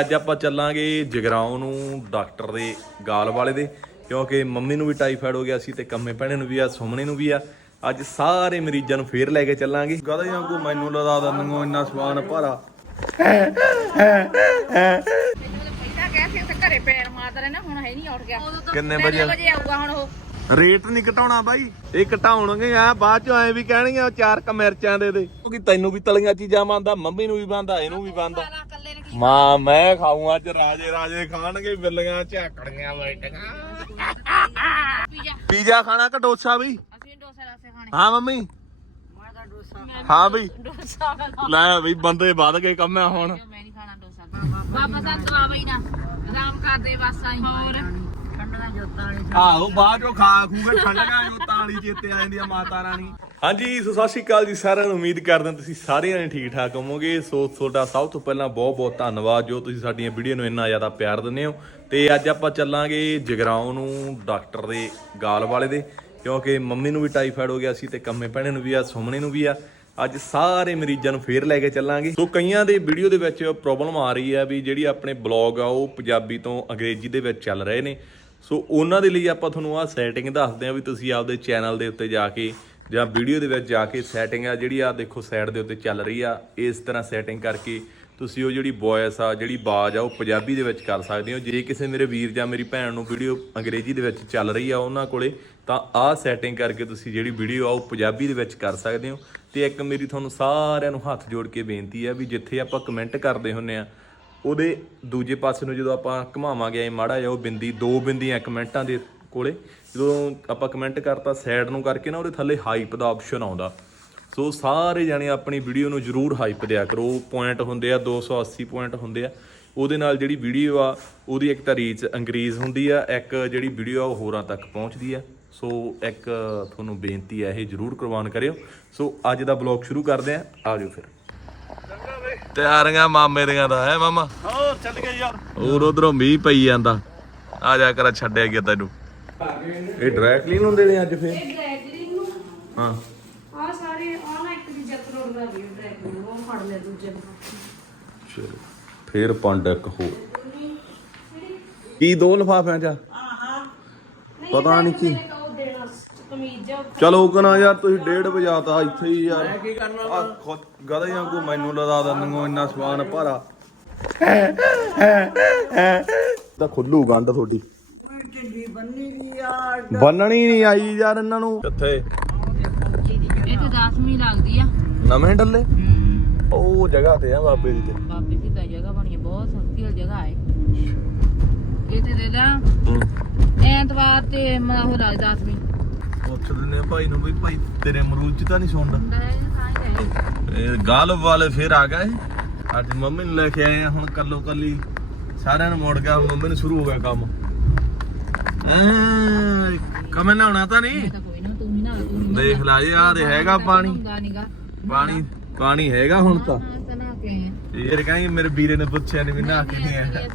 ਅੱਜ ਆਪਾਂ ਚੱਲਾਂਗੇ ਜਗਰਾਉਂ ਨੂੰ ਡਾਕਟਰ ਦੇ ਗਾਲ ਵਾਲੇ ਦੇ ਕਿਉਂਕਿ ਮੰਮੀ ਨੂੰ ਵੀ ਟਾਈਫਾਇਡ ਹੋ ਗਿਆ ਸੀ ਤੇ ਕੰਮੇ ਭੈਣੇ ਨੂੰ ਵੀ ਆ ਸੁਮਣੇ ਨੂੰ ਵੀ ਆ। ਅੱਜ ਸਾਰੇ ਮਰੀਜ਼ਾਂ ਨੂੰ ਫੇਰ ਲੈ ਕੇ ਚੱਲਾਂਗੇ। ਗਧੇ ਵਾਂਗੂ ਮੈਨੂੰ ਲਦਾ ਦੰਨਗੋ ਇੰਨਾ ਸਮਾਨ ਭਾਰਾ। ਪਹਿਲਾਂ ਕਹਿ ਸੀ ਉੱਥੇ ਘਰੇ ਪੈਰ ਮਾਰਦਾ ਰਹਿਣਾ ਹੁਣ ਹੈ ਨਹੀਂ ਉੱਠ ਗਿਆ। ਕਿੰਨੇ ਵਜੇ ਆਊਗਾ ਹੁਣ ਉਹ। ਰੇਟ ਨਹੀਂ ਘਟਾਉਣਾ ਬਾਈ। ਇਹ ਘਟਾਉਣਗੇ ਆ ਬਾਅਦ ਚ ਐ ਵੀ ਕਹਿਣਗੇ ਉਹ ਚਾਰ ਕ ਮਿਰਚਾਂ ਦੇ ਦੇ। ਕਿਉਂਕਿ ਤੈਨੂੰ ਵੀ ਤਲੀਆਂ ਚੀਜ਼ਾਂ ਬੰਦਾ ਮੰਮੀ ਨੂੰ ਵੀ ਬੰਦਾ ਇਹਨੂੰ ਵੀ ਕੀ ਮਾਂ ਮੈਂ ਖਾਊਂ ਅੱਜ ਰਾਜੇ ਰਾਜੇ ਖਾਣਗੇ ਬਿੱਲੀਆਂ ਝਾਕੜੀਆਂ ਬੈਠੀਆਂ ਪੀਜਾ। ਪੀਜ਼ਾ ਖਾਣਾ ਕਿ ਡੋਸਾ ਵੀ? ਅਸੀਂ ਡੋਸੇ ਰਾਸੇ ਖਾਣੇ। ਹਾਂ ਮੰਮੀ? ਮੈਂ ਤਾਂ ਡੋਸਾ ਹਾਂ ਬਈ ਡੋਸਾ ਖਾਣਾ। ਲੈ ਵੀ ਬੰਦੇ ਵੱਧ ਗਏ ਕੰਮ ਆ ਹੁਣ। ਮੈਂ ਨਹੀਂ ਖਾਣਾ ਡੋਸਾ। ਵਾਪਸ ਆ ਤੂੰ ਆ ਬਈ ਨਾ। ਆਰਾਮ ਕਰਦੇ ਬਸ ਆਈ। ਹੋਰ? ਜੋਤਾਂ ਵਾਲੀ ਆਹੋ ਬਾਅਦ ਚੋਂ ਖਾ ਖੂਗੇ ਠੰਡੀਆਂ ਜੋ ਤਾਲੀ ਚੇਤੇ ਆ ਜਾਂਦੀ ਆ ਮਾਤਾ ਰਾਣੀ। ਹਾਂਜੀ ਸੋ ਸਤਿ ਸ਼੍ਰੀ ਅਕਾਲ ਜੀ ਸਾਰਿਆਂ ਨੂੰ। ਉਮੀਦ ਕਰਦੇ ਹਾਂ ਤੁਸੀਂ ਸਾਰੇ ਜਣੇ ਠੀਕ ਠਾਕ ਹੋਵੋਗੇ। ਸੋ ਤੁਹਾਡਾ ਸਭ ਤੋਂ ਪਹਿਲਾਂ ਬਹੁਤ ਬਹੁਤ ਧੰਨਵਾਦ ਜੋ ਤੁਸੀਂ ਸਾਡੀਆਂ ਵੀਡੀਓ ਨੂੰ ਇੰਨਾ ਜ਼ਿਆਦਾ ਪਿਆਰ ਦਿੰਦੇ ਹੋ। ਤੇ ਅੱਜ ਆਪਾਂ ਚੱਲਾਂਗੇ ਜਗਰਾਉਂ ਨੂੰ ਡਾਕਟਰ ਦੇ ਗਾਲ ਵਾਲੇ ਦੇ ਕਿਉਂਕਿ ਮੰਮੀ ਨੂੰ ਵੀ ਟਾਈਫਾਇਡ ਹੋ ਗਿਆ ਸੀ ਤੇ ਕੰਮੇ ਭੈਣੇ ਨੂੰ ਵੀ ਆ ਸੁਮਣੇ ਨੂੰ ਵੀ ਆ। ਅੱਜ ਸਾਰੇ ਮਰੀਜ਼ਾਂ ਨੂੰ ਫੇਰ ਲੈ ਕੇ ਚੱਲਾਂਗੇ। ਸੋ ਕਈਆਂ ਦੇ ਵੀਡੀਓ ਦੇ ਵਿੱਚ ਪ੍ਰੋਬਲਮ ਆ ਰਹੀ ਹੈ ਵੀ ਜਿਹੜੀ ਆਪਣੇ ਬਲੌਗ ਆ ਉਹ ਪੰਜਾਬੀ ਤੋਂ ਅੰਗਰੇਜ਼ੀ ਦੇ ਵਿੱਚ ਚੱਲ ਰਹੇ ਨੇ। ਸੋ ਉਹਨਾਂ ਦੇ ਲਈ ਆਪਾਂ ਤੁਹਾਨੂੰ ਆਹ ਸੈਟਿੰਗ ਦੱਸਦੇ ਆ ਵੀ ਤੁਸੀਂ ਆਪਦੇ ਚੈਨਲ ਦੇ ਉੱਤੇ ਜਾ ਕੇ ਜਾਂ ਵੀਡੀਓ ਦੇ ਵਿੱਚ ਜਾ ਕੇ ਸੈਟਿੰਗ ਆ, ਜਿਹੜੀ ਆ ਦੇਖੋ ਸਾਈਡ ਦੇ ਉੱਤੇ ਚੱਲ ਰਹੀ ਆ, ਇਸ ਤਰ੍ਹਾਂ ਸੈਟਿੰਗ ਕਰਕੇ ਤੁਸੀਂ ਉਹ ਜਿਹੜੀ ਵੌਇਸ ਆ, ਜਿਹੜੀ ਬਾਜ਼ ਆ, ਉਹ ਪੰਜਾਬੀ ਦੇ ਵਿੱਚ ਕਰ ਸਕਦੇ ਹੋ। ਜੇ ਕਿਸੇ ਮੇਰੇ ਵੀਰ ਜਾਂ ਮੇਰੀ ਭੈਣ ਨੂੰ ਵੀਡੀਓ ਅੰਗਰੇਜ਼ੀ ਦੇ ਵਿੱਚ ਚੱਲ ਰਹੀ ਆ ਉਹਨਾਂ ਕੋਲੇ, ਤਾਂ ਆਹ ਸੈਟਿੰਗ ਕਰਕੇ ਤੁਸੀਂ ਜਿਹੜੀ ਵੀਡੀਓ ਆ, ਉਹ ਪੰਜਾਬੀ ਦੇ ਵਿੱਚ ਕਰ ਸਕਦੇ ਹੋ। ਤੇ ਇੱਕ ਮੇਰੀ ਤੁਹਾਨੂੰ ਸਾਰਿਆਂ ਨੂੰ ਹੱਥ ਜੋੜ ਕੇ ਬੇਨਤੀ ਆ ਵੀ ਜਿੱਥੇ ਆਪਾਂ ਕਮੈਂਟ ਕਰਦੇ ਹੁੰਨੇ ਆ ਉਹਦੇ ਦੂਜੇ ਪਾਸੇ ਨੂੰ ਜਦੋਂ ਆਪਾਂ ਘੁਮਾਵਾਂਗੇ ਐ ਮਾੜਾ ਜਿਹਾ ਉਹ ਬਿੰਦੀ, ਦੋ ਬਿੰਦੀਆਂ ਕਮੈਂਟਾਂ ਦੇ ਕੋਲੇ, ਜਦੋਂ ਆਪਾਂ ਕਮੈਂਟ ਕਰਤਾ ਸਾਈਡ ਨੂੰ ਕਰਕੇ ਨਾ, ਉਹਦੇ ਥੱਲੇ ਹਾਈਪ ਦਾ ਆਪਸ਼ਨ ਆਉਂਦਾ। ਸੋ ਸਾਰੇ ਜਾਣੇ ਆਪਣੀ ਵੀਡੀਓ ਨੂੰ ਜਰੂਰ ਹਾਈਪ ਦਿਆ ਕਰੋ। ਪੁਆਇੰਟ ਹੁੰਦੇ ਆ 280 ਪੁਆਇੰਟ ਹੁੰਦੇ ਆ। ਉਹਦੇ ਨਾਲ ਜਿਹੜੀ ਵੀਡੀਓ ਆ, ਉਹਦੀ ਇੱਕ ਤਾਂ ਰੀਚ ਇੰਕਰੀਜ਼ ਹੁੰਦੀ ਆ, ਇੱਕ ਜਿਹੜੀ ਵੀਡੀਓ ਆ ਉਹ ਹੋਰਾਂ ਤੱਕ ਪਹੁੰਚਦੀ ਆ। ਸੋ ਇੱਕ ਤੁਹਾਨੂੰ ਬੇਨਤੀ ਹੈ ਇਹ ਜਰੂਰ ਕੁਰਬਾਨ ਕਰਿਓ। ਸੋ ਅੱਜ ਦਾ ਬਲੌਗ ਸ਼ੁਰੂ ਕਰਦੇ ਆ ਆਜੋ ਫਿਰ। ਤਿਆਰੀਆਂ ਮਾਮੇ ਦੀਆਂ ਦਾ ਹੈ ਮਾਮਾ। ਹੋਰ ਚੱਲ ਗਏ ਯਾਰ। ਹੋਰ ਉਧਰੋਂ ਮੀਂਹ ਪਈ ਜਾਂਦਾ। ਆ ਜਾ ਕਰ ਛੱਡਿਆ ਗਿਆ ਤੈਨੂੰ। ਇਹ ਡਰਾਈ ਕਲੀਨ ਹੁੰਦੇ ਨੇ ਅੱਜ ਫੇਰ? ਹਾਂ। ਆ ਸਾਰੇ ਆ ਨਾ ਇੱਕ ਦੂਜੇ ਕਰੋੜ ਦਾ ਵੀ ਡਰੈਕ ਉਹ ਫੜ ਲੈ ਦੂਜੇ ਨੂੰ। ਚਲੋ ਫੇਰ ਪੰਡ ਇੱਕ ਹੋ ਕੀ ਦੋ ਲਫਾਫਿਆਂ ਚ? ਪਤਾ ਨਹੀਂ ਕੀ। ਕਮੀਜ਼ ਜੋ ਚਲੋ ਕਨਾ ਯਾਰ ਤੁਸੀਂ ਡੇਢ ਵਜਾਤਾ ਇੱਥੇ ਹੀ ਯਾਰ। ਕੀ ਕਰਨਾ ਆ ਖੁਦ ਗਧੇ ਵਾਂਗੂ ਮੈਨੂੰ ਲਦਾ ਦੰਨਗੋ ਇੰਨਾ ਸਮਾਨ ਭਾਰਾ। ਤਾਂ ਖੁੱਲੂ ਗੰਢ ਤੁਹਾਡੀ। ਬੰਨਣੀ ਨਹੀਂ ਆਈ ਯਾਰ ਇਹਨਾਂ ਨੂੰ। ਕਿੱਥੇ? ਇਹ ਤੇ 10ਵੀਂ ਲੱਗਦੀ ਆ। ਨਵੇਂ ਡੱਲੇ? ਉਹ ਜਗ੍ਹਾ ਤੇ ਆ ਬਾਬੇ ਦੀ ਤੇ। ਬਾਬੇ ਦੀ ਤਾਂ ਜਗ੍ਹਾ ਬਣੀ ਬਹੁਤ ਸਸਤੀ ਜਗ੍ਹਾ ਹੈ ਇਹ। ਤੇ ਦੇ ਲੈ ਐਤਵਾਰ ਤੇ ਮੈਂ ਉਹ ਲੱਗਦਾ 10ਵੀਂ ਪੁੱਛ ਦਿੰਨੇ ਭਾਈ ਨੂੰ ਵੀ ਭਾਈ ਤੇਰੇ ਅਮਰੂਦ ਚ ਤਾਂ ਨਹੀਂ ਸੌਂਦਾ ਹੁੰਦਾ ਹੈ ਸਾਂ ਹੈ ਇਹ ਗਾਲਬ ਵਾਲੇ ਫੇਰ ਆ ਗਏ ਅੱਜ ਮੰਮੀ ਨੂੰ ਲੈ ਕੇ ਆਏ ਆ ਹੁਣ ਕੱਲੋ ਕੱਲੀ ਸਾਰਿਆਂ ਨੂੰ ਮੋੜ ਗਿਆ ਮੰਮੀ ਨੂੰ ਸ਼ੁਰੂ ਹੋ ਗਿਆ ਕੰਮ। ਕਮੇ ਨਹਾਉਣਾ ਤਾਂ ਨਹੀਂ। ਦੇਖ ਲੈ ਜੀ ਆ ਤੇ ਹੈਗਾ ਪਾਣੀ। ਪਾਣੀ ਪਾਣੀ ਹੈਗਾ ਹੁਣ ਤਾਂ। ਇਹ ਕਹਿੰਗੇ ਮੇਰੇ ਵੀਰੇ ਨੇ ਪੁੱਛਿਆ ਨਹੀਂ ਵੀ ਨਹਾ ਕੇ ਨਹੀਂ ਆਇਆ।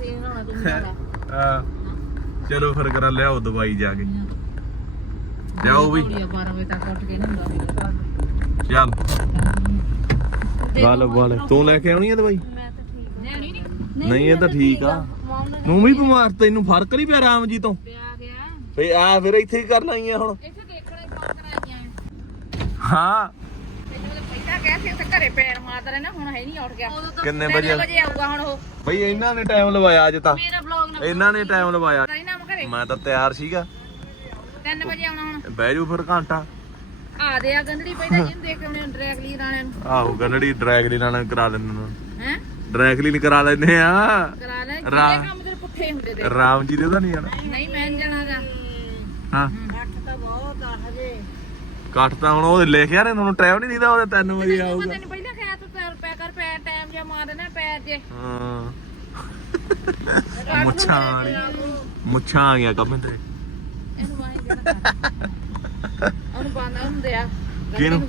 ਚਲੋ ਫਿਰ ਕਰਾਂ ਲਿਆਓ ਦਵਾਈ ਜਾ ਕੇ। ਜਾਓ ਵੀ। 12 ਵਜੇ ਤੱਕ ਉੱਠ ਕੇ ਨਹਾਉਂਦਾ ਸੀ ਚੱਲ। ਗਾਲਬ ਵਾਲੇ ਤੂੰ ਲੈ ਕੇ ਆਉਣੀ ਆ ਦਵਾਈ? ਮੈਂ ਤਾਂ ਠੀਕ ਨਹੀਂ ਨਹੀਂ। ਨਹੀਂ ਇਹ ਤਾਂ ਠੀਕ ਆ। ਤੂੰ ਵੀ ਬਿਮਾਰ ਤੈਨੂੰ ਫ਼ਰਕ ਨਹੀਂ ਪਿਆ ਰਾਮ ਜੀ ਤੋਂ? ਪਿਆ ਗਿਆ। ਫੇ ਆ ਫਿਰ ਇੱਥੇ ਹੀ ਕਰਨਾ ਹੀ ਆ ਹੁਣ। ਇੱਥੇ ਦੇਖਣਾ ਹੀ ਫੋਨ ਕਰਾਈਆਂ ਹਾਂ। ਮੈਨੂੰ ਤਾਂ ਪਹਿਲਾਂ ਕਹਿ ਸੀ ਉੱਥੇ ਘਰੇ ਪੈਰ ਮਾਰਦਾ ਰਹਿਣਾ ਹੁਣ ਹੈ ਨਹੀਂ ਉੱਠ ਗਿਆ। ਕਿੰਨੇ ਵਜੇ? ਵਜੇ ਆਊਗਾ ਹੁਣ ਉਹ। ਬਈ ਇਹਨਾਂ ਨੇ ਟਾਈਮ ਲਵਾਇਆ ਅੱਜ ਤਾਂ। ਮੇਰਾ ਵਲੌਗ ਨਾ ਇਹਨਾਂ ਨੇ ਟਾਈਮ ਲਵਾਇਆ। ਮੈਂ ਤਾਂ ਤਿਆਰ ਸੀਗਾ। 3 ਵਜੇ ਆਉਣਾ ਹੁਣ। ਬਹਿ ਜਾਓ ਫਿਰ ਘੰਟਾ। ਆ ਦੇ ਆ ਗੰਦੜੀ ਪਹਿਲਾਂ ਜਿਹਨੂੰ ਦੇਖ ਕੇ ਉਹਨੇ ਡਰੈਗ ਲਈ ਰਾਣਿਆਂ ਨੂੰ। ਆਹੋ ਗੰਨੜੀ ਡਰੈਗ ਦੀ ਨਾਲ ਕਰਾ ਨੇ। ਹੈ? ਡਰੈਗ ਲਈ ਕਰਾ ਲੈਂਦੇ ਆ। ਕਰਾ ਲੈ ਜਿਹੜੇ ਕੰਮ ਤੇਰੇ ਪੁੱਠੇ ਹੁੰਦੇ ਤੇ ਰਾਮ ਜੀ ਦੇ ਤਾਂ ਨਹੀਂ ਜਾਣਾ। ਨਹੀਂ ਮੈਂ ਜਾਣਾਗਾ ਹਾਂ। ਅੱਠ ਤਾਂ ਬਹੁਤ ਆ ਹਜੇ। ਕੱਟ ਤਾਂ ਹੁਣ ਉਹ ਲਿਖਿਆ ਨੇ ਤੁਹਾਨੂੰ ਟਾਈਮ ਨਹੀਂ ਦਿੰਦਾ ਉਹਦੇ 3 ਵਜੇ ਆਊਗਾ। ਪਤਾ ਨਹੀਂ ਪਹਿਲਾਂ ਖਾਇਆ ਤੂੰ ਪੈਰ ਪੈ ਕਰ ਪੈਰ ਟਾਈਮ ਜਿਹਾ ਮਾਰ ਦੇਣਾ ਪੈਰ ਜੇ। ਹਾਂ। ਮੁੱਛਾਂ। ਮੁੱਛਾਂ ਆ ਗਿਆ ਕੰਮ ਤੇ। ਇਹਨੂੰ ਉਹਨੂੰ ਕਿਹਨੂੰ?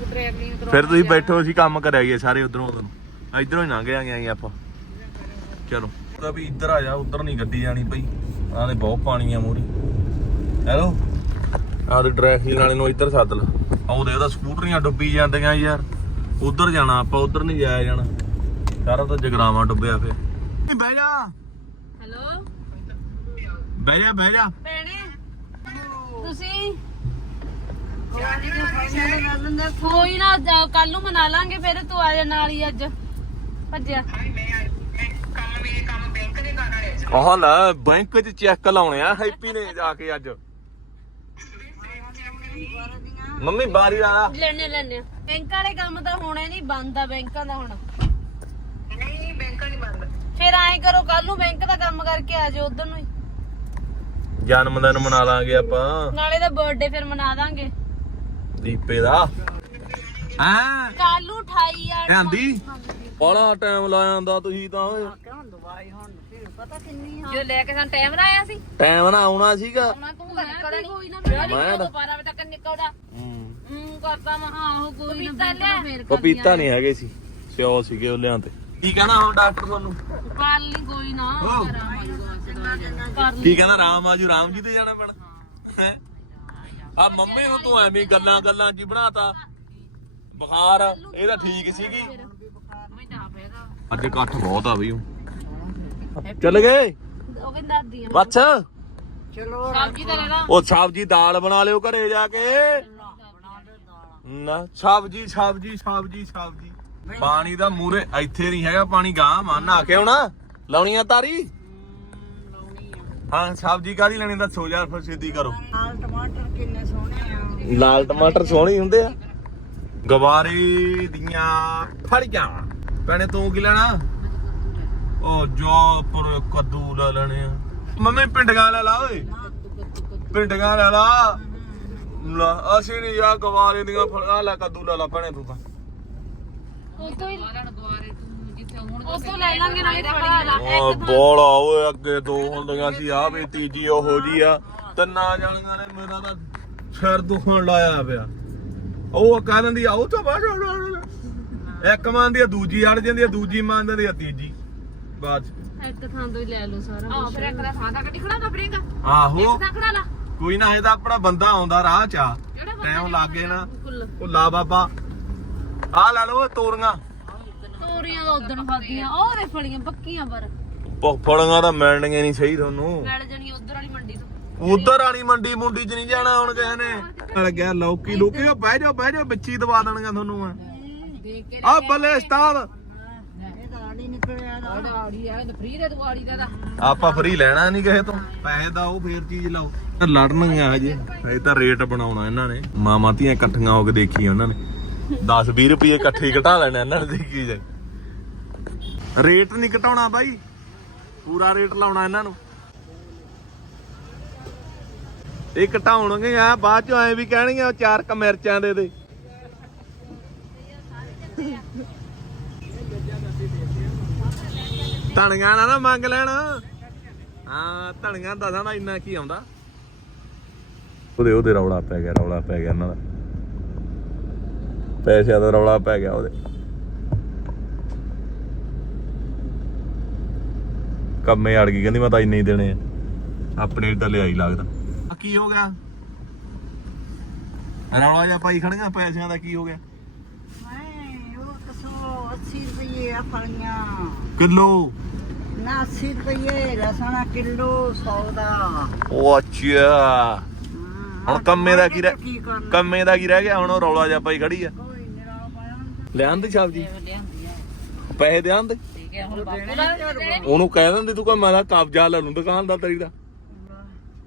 ਫਿਰ ਤੁਸੀਂ ਬੈਠੋ ਅਸੀਂ ਕੰਮ ਕਰਿਆ ਗਏ ਸਾਰੇ ਉਧਰੋਂ ਉਧਰੋਂ। ਇਧਰੋਂ ਹੀ ਲੰਘ ਜਾਗੇ ਆਈ ਆਪਾਂ। ਚਲੋ। ਉਹਦਾ ਵੀ ਇੱਧਰ ਆ ਜਾ ਉਧਰ ਨਹੀਂ ਗੱਡੀ ਜਾਣੀ ਪਈ। ਤੇ ਬਹੁਤ ਪਾਣੀ ਆ ਮੂਰੀ ਹੈਲੋ? ਆਹ ਤੇ ਡਰਾਈਵਿੰਗ ਵਾਲੇ ਨੂੰ ਇੱਧਰ ਸੱਦ ਲਾ। ਆਉਦੇ ਉਹਦਾ ਸਕੂਟਰੀਆਂ ਡੁੱਬੀ ਜਾਂਦੀਆਂ ਯਾਰ। ਉਧਰ ਜਾਣਾ ਆਪਾਂ ਉਧਰ ਨਹੀਂ ਜਾਇਆ ਜਾਣਾ। ਸਾਰਾ ਤਾਂ ਜਗਰਾਵਾਂ ਡੁੱਬਿਆ ਫੇ ਬਹਿ ਜਾ। ਹੈਲੋ? ਬਹਿ ਜਾ ਬਹਿ ਜਾ। ਭੈਣੇ ਤੁਸੀਂ? ਕੋਈ ਨਾ ਕੱਲ ਨੂੰ ਮਨਾ ਲਾਂਗੇ ਫਿਰ ਤੂੰ ਆ ਜਾ ਨਾਲ ਹੀ ਅੱਜ। ਭੱਜਿਆ। ਆਹ ਲੈ ਬੈਂਕ 'ਚ ਚੈੱਕ ਲਾਉਣੇ ਆ ਹੈਪੀ ਨੇ ਜਾ ਕੇ ਅੱਜ। ਮੰਮੀ ਬਾਰੀ ਆ ਲੈਣੇ ਲੈਣੇ। ਬੈਂਕ ਵਾਲੇ ਕੰਮ ਤਾਂ ਹੋਣੇ ਨਹੀਂ ਬੰਦ ਆ ਬੈਂਕਾਂ ਦਾ ਹੁਣ। ਨਹੀਂ ਬੈਂਕਾਂ ਨਹੀਂ ਬੰਦ। ਫਿਰ ਐਂ ਕਰੋ ਕੱਲ ਨੂੰ ਬੈਂਕ ਦਾ ਕੰਮ ਕਰਕੇ ਆ ਜਾਓ ਉਧਰ ਨੂੰ ਹੀ। ਜਨਮ ਦਿਨ ਮਨਾ ਲਾਂਗੇ ਆਪਾਂ। ਨਾਲੇ ਦਾ ਬਰਥਡੇ ਫਿਰ ਮਨਾ ਦਾਂਗੇ। ਦੀਪੇ ਦਾ। ਹਾਂ? ਕੱਲ ਨੂੰ 28 ਆ ਆਂਦੀ ਬੜਾ ਟਾਈਮ ਲਾ ਜਾਂਦਾ ਤੁਸੀਂ ਤਾਂ ਓਏ। ਜੋ ਲੈ ਕੇ ਸਾਨੂੰ ਟਾਈਮ ਨਾ ਆਇਆ ਸੀ। ਟਾਈਮ ਨਾ ਆਉਣਾ ਸੀਗਾ। ਉਹਨਾਂ ਤੂੰ ਤਾਂ ਨਿਕਲਦਾ ਨਹੀਂ ਕੋਈ ਨਾ ਮੈਂ ਤਾਂ- 12 ਵਜੇ ਤੱਕ ਨਿਕਲਦਾ। ਹੂੰ। ਹੂੰ ਕਰਤਾ ਮੈਂ ਹਾਂ ਉਹ ਕੋਈ ਨਾ ਫੇਰ ਪਪੀਤਾ ਨਹੀਂ ਹੈਗੇ ਸੀ। ਸਿਓ ਸੀਗੇ ਉਹ ਲਿਆਂਦੇ। ਕੀ ਕਹਿੰਦਾ ਹੁਣ ਡਾਕਟਰ ਤੁਹਾਨੂੰ? ਕੱਲ ਨਹੀਂ ਕੋਈ ਨਾ ਓ। ਕਰ ਕੀ ਕਹਿੰਦਾ ਰਾਮ ਆਜੂ ਰਾਮ ਜੀ ਤੇ ਜਾਣਾ ਪੈਣਾ? ਹੈਂ? ਆ ਮੰਮੀ ਨੂੰ ਤੂੰ ਐਵੇਂ ਗੱਲਾਂ ਗੱਲਾਂ ਹੀ ਬਣਾਤਾ। ਬੁਖਾਰ ਇਹਦਾ ਠੀਕ ਸੀਗੀ। ਅੱਜ ਇਕੱਠ ਬਹੁਤ ਆ ਬਈ ਚੱਲ ਗਏ? ਉਹ ਬੱਸ? ਸਬਜ਼ੀ ਤਾਂ ਲੈ ਲਾ। ਉਹ ਸਬਜੀ ਦਾਲ ਬਣਾ ਲਿਓ ਘਰੇ ਜਾ ਕੇ। ਨਾ ਸਬਜੀ ਸਬਜੀ ਸਬਜੀ ਸਬਜੀ। ਪਾਣੀ ਦਾ ਮੂਰੇ ਇੱਥੇ ਨਹੀਂ ਹੈਗਾ ਪਾਣੀ ਗਾਂ ਮਾ ਨਹਾ ਕੇ ਆਉਣਾ। ਲਾਉਣੀ ਆ ਤਾਰੀ? ਹਾਂ ਸਬਜੀ ਕਾਦੀ ਲੈਣੀ ਦੱਸੋ ਯਾਰ ਫਿਰ ਸਿੱਧੀ ਕਰੋ। ਨਾਲ ਟਮਾਟਰ ਕਿੰਨੇ ਸੋਹਣੇ ਆ। ਲਾਲ ਟਮਾਟਰ ਸੋਹਣੇ ਹੁੰਦੇ ਆ। ਗਵਾਰੇ ਦੀਆਂ ਫੜੀਆਂ। ਭੈਣੇ ਤੂੰ ਕੀ ਲੈਣਾ? ਉਹ ਜੋ ਪਰ ਕੱਦੂ ਲੈ ਲੈਣੇ ਆ। ਮੰਮੀ ਪਿੰਡਗਾ ਲੈ ਲਾ ਓਏ। ਪਿੰਡਗਾ ਲੈ ਲਾ। ਅਸੀਂ ਨਹੀਂ ਯਾ ਗਵਾਰੇ ਦੀਆਂ ਫੜੀਆਂ। ਲੈ ਕੱਦੂ ਲੈ ਲਾ ਭੈਣੇ ਤੂੰ ਤਾਂ। ਤੋਂ ਹੀ ਉਹ ਤੋਂ ਲੈ ਲਾਂਗੇ ਨਾਲੇ ਫੜੀਆਂ ਲਾ। ਓ ਬੋਲਾ ਓਏ ਅੱਗੇ ਦੋ ਹੁੰਦੀਆਂ ਸੀ ਆ ਵੀ ਤੀਜੀ ਉਹੋ ਜੀ ਆ। ਤਿੰਨਾਂ ਜਾਲੀਆਂ ਨੇ ਮੇਰਾ ਤਾਂ ਸਿਰ ਦੁਖਣ ਲਾਇਆ ਪਿਆ। ਉਹ ਕਹਿ ਦਿੰਦੀ ਆ ਉਹ ਤਾਂ ਬਾਅਦ ਇੱਕ ਮੰਨਦੀ ਆ ਦੂਜੀ ਅੜ ਜਾਂਦੀ ਆ ਦੂਜੀ ਮੰਨਦੀ ਆ ਤੀਜੀ। ਬਾਅਦ ਚ। ਇੱਕ ਥਾਂ ਤੋਂ ਹੀ ਲੈ ਲਓ ਸਾਰਾ ਹਾਂ ਫਿਰ ਇੱਕ ਦਾ ਥਾਂ ਦਾ ਕੱਢੀ ਖੜਾ ਤਾਂ ਬਰੇਗਾ ਆਹੋ। ਥਾਂ ਖੜਾ ਲਾ। ਕੋਈ ਨਾ ਇਹ ਤਾਂ ਆਪਣਾ ਬੰਦਾ ਆਉਂਦਾ ਰਾਹ ਚ ਆ। ਟਾਈਮ ਲੱਗੇ ਨਾ। ਉਹ ਲਾ ਬਾਬਾ। ਆ ਲੈ ਲਓ ਤੋਰੀਆਂ। ਤੋਰੀਆਂ ਦਾ ਉਦੋਂ ਖਾਦੀਆਂ ਉਹ ਦੇ ਫਲੀਆਂ ਪੱਕੀਆਂ ਪਰ। ਫਲੀਆਂ ਤਾਂ ਮਿਲਣੀਆਂ ਨਹੀਂ ਸਹੀ ਤੁਹਾਨੂੰ। ਮਿਲ ਜਣੀ ਉਧਰ ਵਾਲੀ ਮੰਡੀ ਤੋਂ। ਉਧਰ ਵਾਲੀ ਮੰਡੀ ਮੁੰਡੀ ਚ ਨਹੀਂ ਜਾਣਾ ਹੁਣ ਕਿਸੇ ਨੇ। ਨਾਲ ਗਿਆ ਲੌਕੀ ਲੋਕੀ ਉਹ ਬਹਿ ਜਾਓ ਬਹਿ ਜਾਓ ਵਿੱਚੀ ਦਵਾ ਦੇਣਗੇ ਤੁਹਾਨੂੰ ਆ ਦੇਖ ਕੇ ਆ ਬੱਲੇ ਉਸਤਾਦ ਤਾਂ ਆ ਆਪਾਂ ਫਰੀ ਲੈਣਾ ਨਹੀਂ ਕਿਸੇ ਤੋਂ। ਪੈਸੇ ਦਾ ਉਹ ਫੇਰ ਚੀਜ਼ ਲਾਓ। ਲੜਨਗੀਆਂ ਹਜੇ। ਇਹ ਤਾਂ ਰੇਟ ਬਣਾਉਣਾ ਇਹਨਾਂ ਨੇ। ਮਾਮਾ ਧੀਆਂ ਇਕੱਠੀਆਂ ਹੋ ਕੇ ਦੇਖੀ ਉਹਨਾਂ ਨੇ। 10 20 ਰੁਪਏ ਇਕੱਠੇ ਘਟਾ ਲੈਣੇ ਇਹਨਾਂ ਨੇ ਦੇਖੀ ਜਾਏ ਰੇਟ ਨਹੀਂ ਘਟਾਉਣਾ ਬਾਈ। ਪੂਰਾ ਰੇਟ ਲਾਉਣਾ ਇਹਨਾਂ ਨੂੰ। ਇਹ ਘਟਾਉਣਗੇ ਆ, ਬਾਅਦ ਚ ਐ ਵੀ ਕਹਿਣਗੇ ਉਹ ਚਾਰ ਕ ਮਿਰਚਾਂ ਦੇ ਦੇ। ਧਣੀਆਂ ਨਾ ਮੰਗ ਲੈਣ। ਹਾਂ ਧਣੀਆਂ ਦਾ ਸਾਡਾ ਇੰਨਾ ਕੀ ਆਉਂਦਾ। ਉਹਦੇ ਉਹਦੇ ਰੌਲਾ ਪੈ ਗਿਆ, ਰੌਲਾ ਪੈ ਗਿਆ ਇਹਨਾਂ ਦਾ। ਪੈਸਿਆਂ ਦਾ ਰੌਲਾ ਪੈ ਗਿਆ ਉਹਦੇ। ਕੰਮੇ ਅੜ ਗਈ ਕਹਿੰਦੀ ਮੈਂ ਤਾਂ ਇੰਨੇ ਹੀ ਦੇਣੇ ਆ। ਆਪਣੇ ਤਾਂ ਲਿਆਈ ਲੱਗਦਾ। ਆ ਕੀ ਹੋ ਗਿਆ? ਰੌਲਾ ਜਿਹਾ ਪਾਈ ਖੜੀਆਂ ਪੈਸਿਆਂ ਦਾ ਕੀ ਹੋ ਗਿਆ? ਮੈਂ ਉਹ 180 ਰੁਪਏ ਆ ਫਲੀਆਂ। ਕਿਲੋ? ਨਾ 80 ਰੁਪਏ ਲਸਣਾ ਕਿਲੋ 100 ਦਾ। ਉਹ ਅੱਛਾ। ਹੁਣ ਕੰਮੇ ਦਾ ਕੀ ਰਹਿ ਕੰਮੇ ਦਾ ਕੀ ਰਹਿ ਗਿਆ? ਹੁਣ ਉਹ ਰੌਲਾ ਜਿਹਾ ਪਾਈ ਖੜੀ ਆ। ਲਿਆਂਦੀ ਸਬਜੀ ਲਿਆਂਦੀ ਆ ਪੈਸੇ ਦੇ ਆਂਦੇ? ਠੀਕ ਹੈ ਹੁਣ ਬਾਪੂ ਦਾ ਦੇਣੇ ਉਹਨੂੰ ਕਹਿ ਦਿੰਦੀ ਤੂੰ ਕਹ ਮੈਂ ਤਾਂ ਕਬਜ਼ਾ ਲੈ ਲੂੰ ਦੁਕਾਨ ਦਾ ਤੇਰੀ ਦਾ।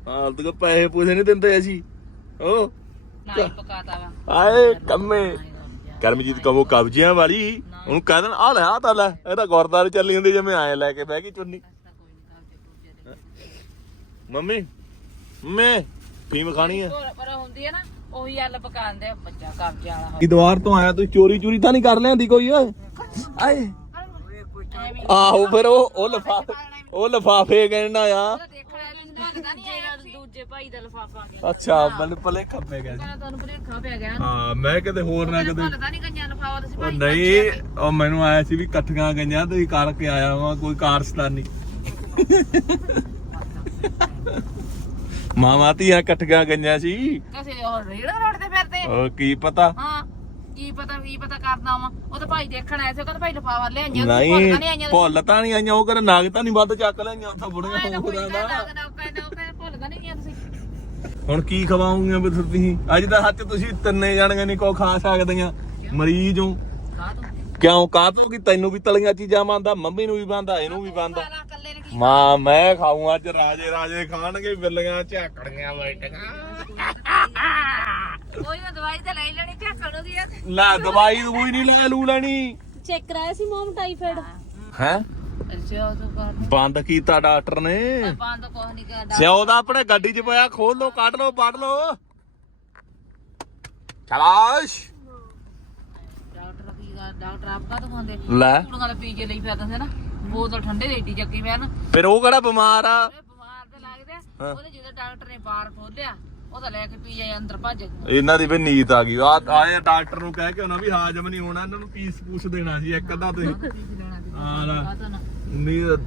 ਹਾਂ ਤੂੰ ਪੈਸੇ ਪੂਸੇ ਨਹੀਂ ਦਿੰਦੇ ਅਸੀਂ। ਓ। ਨਾ ਹੀ ਪਕਾਤਾ ਵਾ। ਆਏ ਕੰਮੇ। ਕਰਮਜੀਤ ਕਹੋ ਕਬਜ਼ਿਆਂ ਵਾਲੀ। ਉਹਨੂੰ ਕਹਿ ਦੇਣ ਆ ਲੈ ਆ ਤਾਂ ਲੈ। ਇਹ ਤਾਂ ਗੁਰਦਾਰੇ ਚੱਲੀ ਜਾਂਦੀ ਜਿਵੇਂ ਆਏ ਲੈ ਕੇ ਬਹਿ ਗਈ ਚੁੰਨੀ। ਮੰਮੀ ਮੈਂ ਫੀਮ ਖਾਣੀ ਆ। ਹੋਰ ਪਰ ਹੁੰਦੀ ਹੈ ਨਾ ਉਹੀ ਹੱਲ ਪਕਾਉਂਦੇ ਆ ਬੱਚਾ ਕਬਜ਼ੇ ਵਾਲਾ ਕੀ ਦੁਆਰ ਤੋਂ ਆਇਆ ਤੂੰ ਚੋਰੀ ਚੋਰੀ ਤਾਂ ਨਹੀਂ ਕਰ ਲਿਆਂਦੀ ਕੋਈ ਓਏ? ਆਏ। ਆਹੋ ਫਿਰ ਉਹ ਉਹ ਲਫਾਫੇ ਉਹ ਲਫਾਫੇ ਕਹਿਣਾ ਆ। ਦੂਜੇ ਭਾਈ ਦਾ ਲਫਾਫਾ ਆ ਗਿਆ। ਅੱਛਾ ਮੈਨੂੰ ਭਲੇ ਖੱਪੇ ਗਿਆ ਸੀ ਤੁਹਾਨੂੰ ਭੁਲੇਖਾ ਪੈ ਗਿਆ ਹਾਂ ਮੈਂ ਕਿਤੇ ਹੋਰ ਨਾ ਨਹੀਂ ਤੁਸੀਂ ਉਹ ਭਾਈ ਨਹੀਂ ਉਹ ਮੈਨੂੰ ਆਇਆ ਸੀ ਵੀ ਇਕੱਠੀਆਂ ਗਈਆਂ ਤੁਸੀਂ ਕਰਕੇ ਆਇਆ ਵਾਂ ਕੋਈ ਕਾਰਸਤਾਨੀ। ਮਾਮਾ ਧੀਆਂ ਇਕੱਠੀਆਂ ਗਈਆਂ ਸੀ। ਕਿਸੇ ਉਹ ਰੇੜਾ ਰੋਡ ਤੇ ਫਿਰਦੇ। ਉਹ ਕੀ ਪਤਾ? ਹਾਂ ਕੀ ਪਤਾ ਕੀ ਪਤਾ ਕਰਦਾ ਵਾ। ਉਹ ਤਾਂ ਭਾਈ ਦੇਖਣ ਆਇਆ ਸੀ ਕਹਿੰਦਾ ਭਾਈ ਲਫਾਵਾ ਲੈ ਆਈਆਂ ਨਹੀਂ ਭੁੱਲ ਤਾਂ ਨਹੀਂ ਆਈਆਂ ਉਹ ਕਰ ਨਾਗ ਤਾਂ ਨਹੀਂ ਵੱਧ ਚੱਕ ਲੈਂਦੀਆਂ ਉੱਥੋਂ ਬੁੜੀਆਂ ਕੋਈ ਹੋਰਾਂ ਨਾ ਦਾ ਲੱਗਦਾ ਉਹ ਕਹਿੰਦਾ ਉਹ ਕਹਿੰਦਾ ਭੁੱਲ ਤਾਂ ਨਹੀਂ ਆਈਆਂ ਤੁਸੀਂ। ਹੁਣ ਕੀ ਖਵਾਉਂਗੀਆਂ ਵੀ ਫਿਰ ਤੁਸੀਂ? ਅੱਜ ਤਾਂ ਹੱਥ ਤੁਸੀਂ ਤਿੰਨੇ ਜਾਣੀਆਂ ਨਹੀਂ ਕੋ ਖਾ ਸਕਦੀਆਂ। ਮਰੀਜ਼ ਹੋ। ਕਾਹ ਤੋਂ ਕਿਉਂ? ਕਾਹਤੋਂ? ਕਿ ਤੈਨੂੰ ਵੀ ਤਲੀਆਂ ਚੀਜ਼ਾਂ ਮੰਨਦਾ ਮੰਮੀ ਨੂੰ ਵੀ ਬੰਦਾ ਇਹਨੂੰ ਵੀ ਬੰਦਾ ਮਾਂ ਮੈਂ ਖਾਊਂ ਅੱਜ ਰਾਜੇ ਰਾਜੇ ਖਾਣਗੇ ਬਿੱਲੀਆਂ ਝਾਕੜੀਆਂ ਬੈਠੀਆਂ ਕੋਈ ਨਾ ਦਵਾਈ ਤਾਂ ਲੈ ਲੈਣੀ ਝਾਕਣ ਉਹਦੀ ਆ। ਲੈ ਦਵਾਈ ਦਵੂਈ ਨਹੀਂ ਲੈ ਲੂ ਲੈਣੀ। ਚੈੱਕ ਕਰਾਇਆ ਸੀ ਮੋਮ ਟਾਈਫਾਇਡ। ਹੈ? ਅੱਛਾ ਉਹ ਤੋਂ ਕਰ ਬੰਦ ਕੀਤਾ ਡਾਕਟਰ ਨੇ। ਬੰਦ ਕੁਛ ਨਹੀਂ ਕਰਦਾ। ਸਿਓ ਦਾ ਆਪਣੇ ਗੱਡੀ 'ਚ ਪਿਆ ਖੋਲ ਲੋ ਕੱਢ ਲੋ ਪੜ ਲੋ ਚਲਾਸ਼ ਡਾਕਟਰ ਕੀ ਡਾਕਟਰ ਆਪ ਕਾ ਦਿਖਾਉਂਦੇ ਲੈ। ਕੁੜੀਆਂ ਦਾ ਪੀਜੇ ਲਈ ਫਿਰਦਾ ਸੀ ਨਾ। ਬੋਤਲ ਠੰਡੇ ਦੀ ਏਡੀ ਚੱਕੀ ਮੈਂ ਨਾ। ਫਿਰ ਉਹ ਕਿਹੜਾ ਬਿਮਾਰ ਆ? ਇਹ ਬਿਮਾਰ ਤੇ ਲੱਗਦੇ ਆ। ਉਹਦੇ ਜਦੋਂ ਡਾਕਟਰ ਨੇ ਬਾਹਰ ਖੋਲਿਆ ਉਹਦਾ ਲੈ ਕੇ ਪੀਜੇ ਅੰਦਰ ਭੱਜ ਗਿਆ ਇਹਨਾਂ ਦੀ ਵੀ ਨੀਤ ਆ ਗਈ। ਆ ਆਏ ਡਾਕਟਰ ਨੂੰ ਕਹਿ ਕੇ ਉਹਨਾਂ ਵੀ ਹਾਜ਼ਮ ਨਹੀਂ ਹੋਣਾ। ਇਹਨਾਂ ਨੂੰ ਪੀਸ ਪੂਸ ਦੇਣਾ ਸੀ ਇੱਕ ਅੱਧਾ ਤੁਸੀਂ ਹਾਂ। ਨਾ।